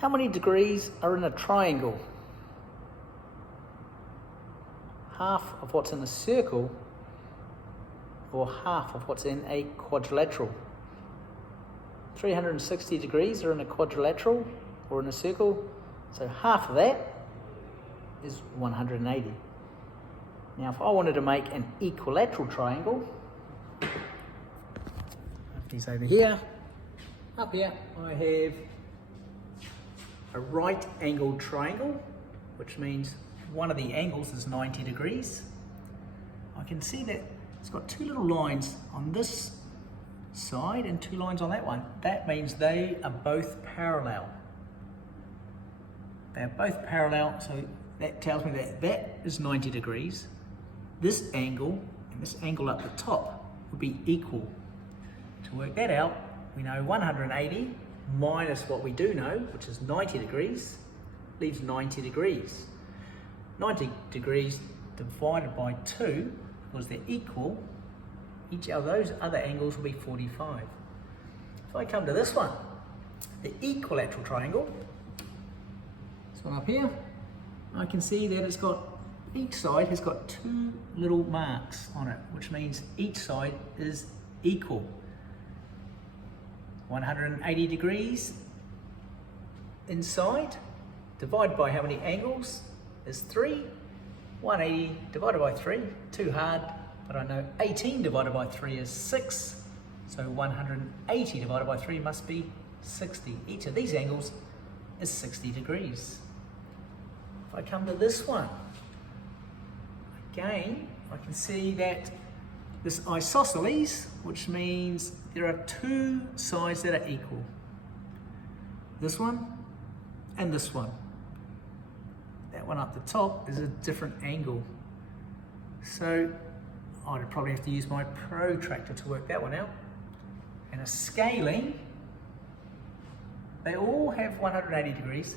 How many degrees are in a triangle? Half of what's in a circle or half of what's in a quadrilateral? 360 degrees are in a quadrilateral or in a circle, so half of that is 180. Now if I wanted to make an equilateral triangle, these over here, up here I have a right angled triangle, which means one of the angles is 90 degrees. I can see that it's got two little lines on this side and two lines on that one. That means they are both parallel. They're both parallel, so that tells me that that is 90 degrees. This angle and this angle up the top would be equal. To work that out, we know 180 minus what we do know, which is 90 degrees, leaves 90 degrees. 90 degrees divided by 2, because they're equal, each of those other angles will be 45. If I come to this one, the equilateral triangle, this one up here, I can see that it's got, each side has got two little marks on it, which means each side is equal. 180 degrees inside, divided by how many angles is 3. 180 divided by 3, too hard, but I know 18 divided by 3 is 6. So 180 divided by 3 must be 60. Each of these angles is 60 degrees. If I come to this one, again, I can see that this isosceles, which means there are two sides that are equal. This one and this one. That one up the top is a different angle. So I'd probably have to use my protractor to work that one out. And a scaling, they all have 180 degrees,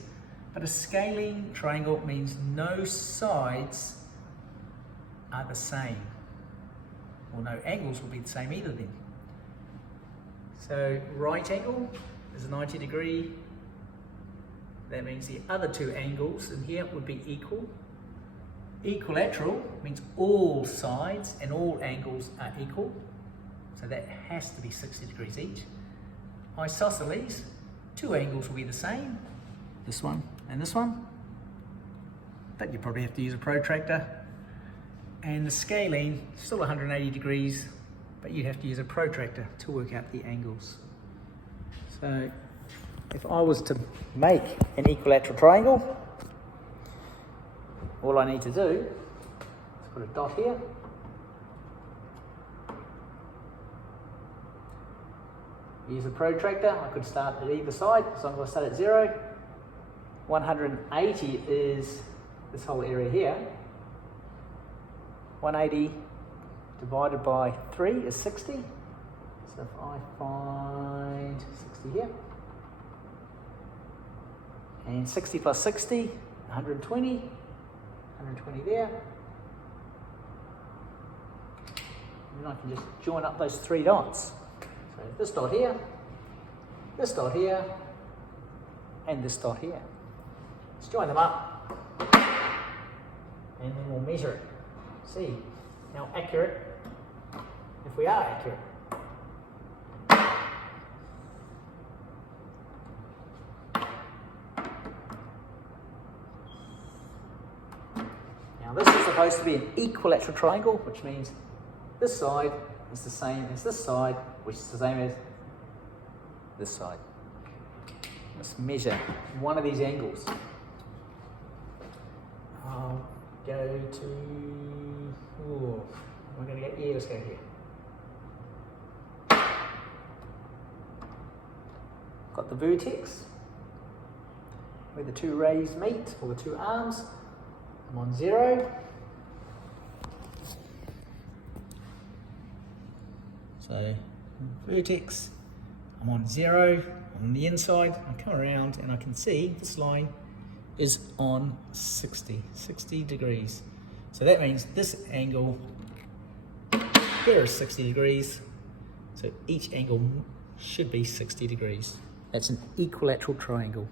but a scaling triangle means no sides are the same. Or no angles will be the same either then. So right angle is 90 degree. That means the other two angles in here would be equal. Equilateral means all sides and all angles are equal. So that has to be 60 degrees each. Isosceles, two angles will be the same. This one and this one. But you probably have to use a protractor. And the scaling, still 180 degrees, but you'd have to use a protractor to work out the angles. So if I was to make an equilateral triangle, all I need to do is put a dot here. Use a protractor. I could start at either side, as long as I start at 0. 180 is this whole area here. 180 divided by 3 is 60. So if I find 60 here, and 60 plus 60, 120, 120 there. And then I can just join up those three dots. So this dot here, and this dot here. Let's join them up, and then we'll measure it. See how accurate, if we are accurate. Now this is supposed to be an equilateral triangle, which means this side is the same as this side, which is the same as this side. Let's measure one of these angles. I'll go to, we're going to get, let's go here. Got the vertex where the two rays meet, or the two arms. I'm on 0. So vertex, I'm on 0 on the inside. I come around and I can see this line is on 60 degrees. So that means this angle here is 60 degrees. So each angle should be 60 degrees. That's an equilateral triangle.